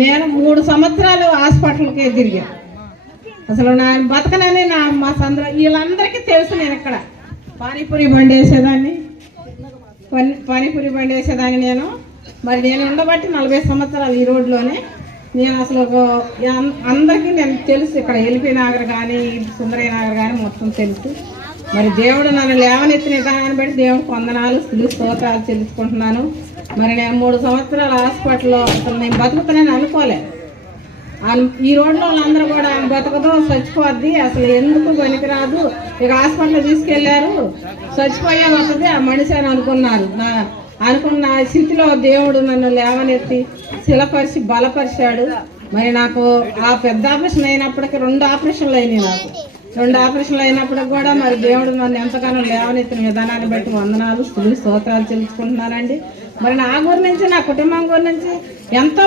నేను 3 సంవత్సరాలు హాస్పిటల్కి తిరిగా. అసలు నా బతకనని మా సందరూ వీళ్ళందరికీ తెలుసు. నేను ఇక్కడ పానీపూరి బండి వేసేదాన్ని నేను. మరి నేను ఉండబట్టి 40 సంవత్సరాలు ఈ రోడ్లోనే. నేను అసలు అందరికీ నేను తెలుసు. ఇక్కడ ఎల్పీ నగర్ కానీ సుందరయ్య నగర్ కానీ మొత్తం తెలుసు. మరి దేవుడు నన్ను లేవనెత్తిన విధానాన్ని బట్టి దేవుడికి వందనాలు స్తోత్రాలు చెల్లించుకుంటున్నాను. మరి నేను 3 సంవత్సరాలు హాస్పిటల్లో అసలు నేను బతుకుతానని అనుకోలే. ఈ రోడ్లో వాళ్ళందరూ కూడా బతకదు, చచ్చిపోద్ది, అసలు ఎందుకు పనికిరాదు, ఇక హాస్పిటల్లో తీసుకెళ్లారు, చచ్చిపోయే వస్తుంది ఆ మనిషి అని అనుకున్నారు. అనుకున్న స్థితిలో దేవుడు నన్ను లేవనెత్తి శిలపరిచి బలపరిచాడు. మరి నాకు ఆ పెద్ద ఆపరేషన్ అయినప్పటికీ 2 ఆపరేషన్లు అయినాయి. నాకు 2 ఆపరేషన్లు అయినప్పటికి కూడా మరి దేవుడు నన్ను ఎంతగానో లేవనెత్తిన విధానాన్ని బట్టి వందనాలు స్తోత్రాలు చెల్లించుకుంటున్నానండి. మరి నా గురించి, నా కుటుంబం గురించి ఎంతో